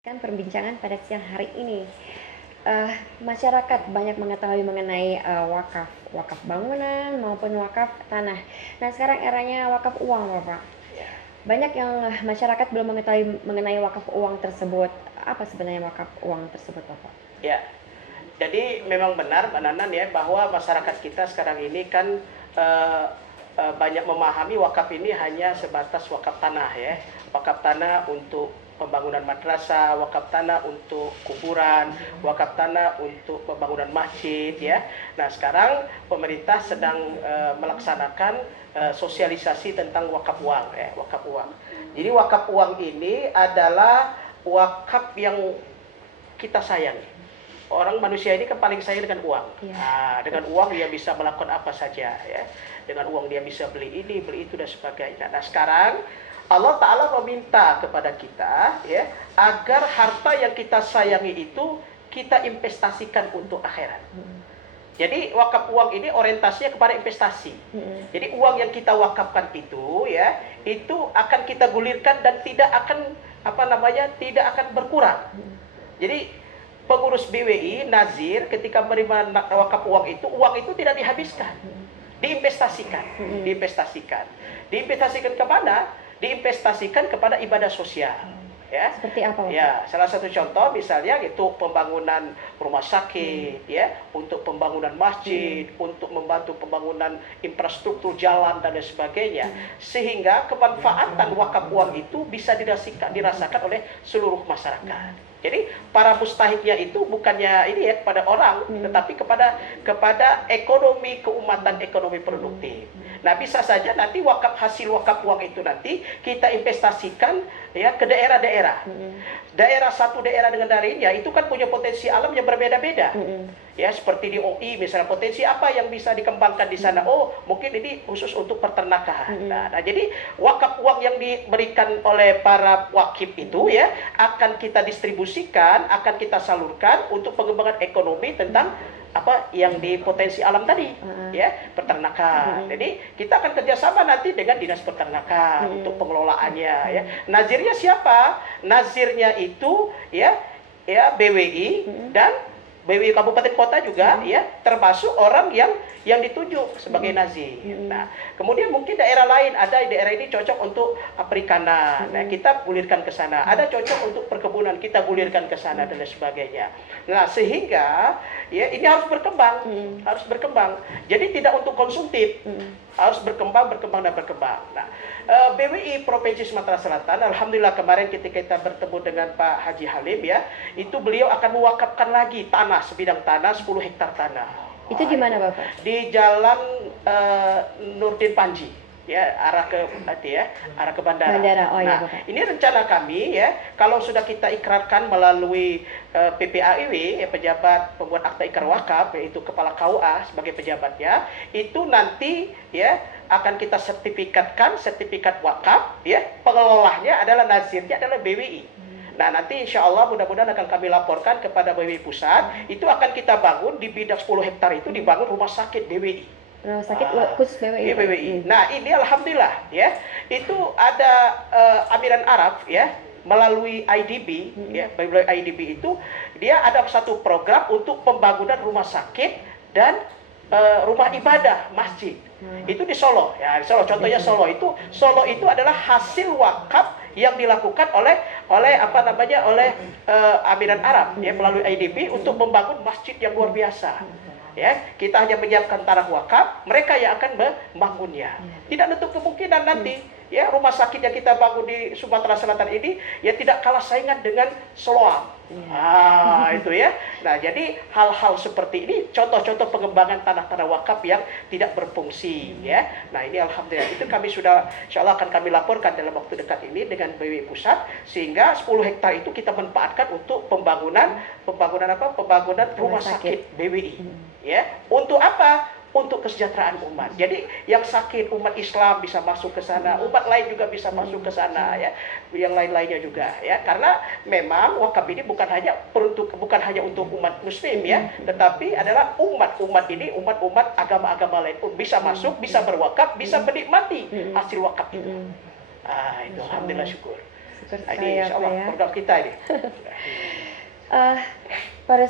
Perbincangan pada siang hari ini. Masyarakat banyak mengetahui mengenai wakaf bangunan maupun wakaf tanah. Nah, sekarang eranya wakaf uang, Bapak. Banyak yang masyarakat belum mengetahui mengenai wakaf uang tersebut. Apa sebenarnya wakaf uang tersebut, Bapak? Ya, jadi memang benar Mbak Nanan ya bahwa masyarakat kita sekarang ini kan eh, banyak memahami wakaf ini hanya sebatas wakaf tanah ya. Wakaf tanah untuk pembangunan madrasah, wakaf tanah untuk kuburan, wakaf tanah untuk pembangunan masjid ya. Nah, sekarang pemerintah sedang melaksanakan sosialisasi tentang wakaf uang ya, wakaf uang. Jadi wakaf uang ini adalah wakaf yang kita sayangi. Orang manusia ini kan paling sayang dengan uang. Iya. Nah, dengan uang dia bisa melakukan apa saja ya. Dengan uang dia bisa beli ini, beli itu dan sebagainya. Nah, sekarang Allah Ta'ala meminta kepada kita ya agar harta yang kita sayangi itu kita investasikan untuk akhirat. Jadi wakaf uang ini orientasinya kepada investasi. Jadi uang yang kita wakafkan itu ya, itu akan kita gulirkan dan tidak akan tidak akan berkurang. Jadi pengurus BWI Nazir ketika menerima wakaf uang itu tidak dihabiskan, diinvestasikan, diinvestasikan kemana? Diinvestasikan kepada ibadah sosial. Ya. Seperti apa, Bapak? Ya, salah satu contoh misalnya itu pembangunan rumah sakit, ya, untuk pembangunan masjid, untuk membantu pembangunan infrastruktur jalan dan lain sebagainya, sehingga kemanfaatan wakaf uang itu bisa dirasakan oleh seluruh masyarakat. Jadi para mustahiknya itu bukannya ini ya kepada orang, tetapi kepada ekonomi keumatan, ekonomi produktif. Nah, bisa saja nanti hasil wakaf uang itu nanti kita investasikan ya ke daerah-daerah. Satu daerah dengan daerahnya itu kan punya potensi alam yang berbeda-beda. Ya, seperti di OI misalnya, potensi apa yang bisa dikembangkan di sana? Oh, mungkin ini khusus untuk peternakan. Nah, jadi wakaf uang yang diberikan oleh para wakif itu ya akan kita distribusikan, akan kita salurkan untuk pengembangan ekonomi tentang apa yang di potensi alam tadi ya, peternakan. Jadi kita akan kerjasama nanti dengan dinas peternakan untuk pengelolaannya ya. Nazirnya siapa? Nazirnya itu ya BWI dan BWI Kabupaten Kota juga ya, termasuk orang yang ditunjuk sebagai nazir. Nah, kemudian mungkin daerah lain, ada daerah ini cocok untuk perikanan, nah, kita gulirkan ke sana. Ada cocok untuk perkebunan, kita gulirkan ke sana dan lain sebagainya. Nah, sehingga ya ini harus berkembang, Jadi tidak untuk konsumtif, harus berkembang. Nah, BWI Provinsi Sumatera Selatan, alhamdulillah kemarin ketika kita bertemu dengan Pak Haji Halim ya, itu beliau akan mewakafkan lagi sebidang tanah 10 hektar tanah. Itu di mana, Bapak? Di Jalan Nurdin Panji ya, arah ke bandara. Oh iya, Nah, Bapak. ini rencana kami ya, kalau sudah kita ikrarkan melalui PPAIW ya, pejabat pembuat akta ikrar wakaf, yaitu kepala KUA sebagai pejabatnya, itu nanti ya akan kita sertifikat wakaf ya, pengelolanya adalah nazirnya adalah BWI. Nah, nanti insya Allah mudah-mudahan akan kami laporkan kepada BWI Pusat, itu akan kita bangun di bidang 10 hektar itu dibangun rumah sakit BWI. Rumah sakit khusus BWI. BWI. Nah, ini alhamdulillah ya, itu ada Amiran Arab ya, melalui IDB ya, melalui IDB itu dia ada satu program untuk pembangunan rumah sakit dan rumah ibadah masjid. Itu di Solo ya, di Solo contohnya. Solo itu adalah hasil wakaf yang dilakukan oleh Amiran Arab ya, melalui IDB untuk membangun masjid yang luar biasa. Ya, kita hanya menyiapkan tanah wakaf, mereka yang akan membangunnya. Tidak menutup kemungkinan nanti ya rumah sakit yang kita bangun di Sumatera Selatan ini ya tidak kalah saingan dengan Soloam. Itu ya. Nah, jadi hal-hal seperti ini contoh-contoh pengembangan tanah-tanah wakaf yang tidak berfungsi ya. Nah, ini alhamdulillah itu kami sudah insyaallah akan kami laporkan dalam waktu dekat ini dengan BWI Pusat, sehingga 10 hektar itu kita manfaatkan untuk pembangunan rumah sakit BWI. Ya, untuk apa? Untuk kesejahteraan umat. Jadi yang sakit umat Islam bisa masuk ke sana, umat lain juga bisa masuk ke sana ya, yang lain-lainnya juga ya. Karena memang wakaf ini bukan hanya untuk umat muslim ya, tetapi adalah umat agama-agama lain pun bisa masuk, bisa berwakaf, bisa menikmati hasil wakaf itu. Itu alhamdulillah syukur. Syukur Nah, sekali ini ya insya Pak Allah ya. program kita ini. Eh, pada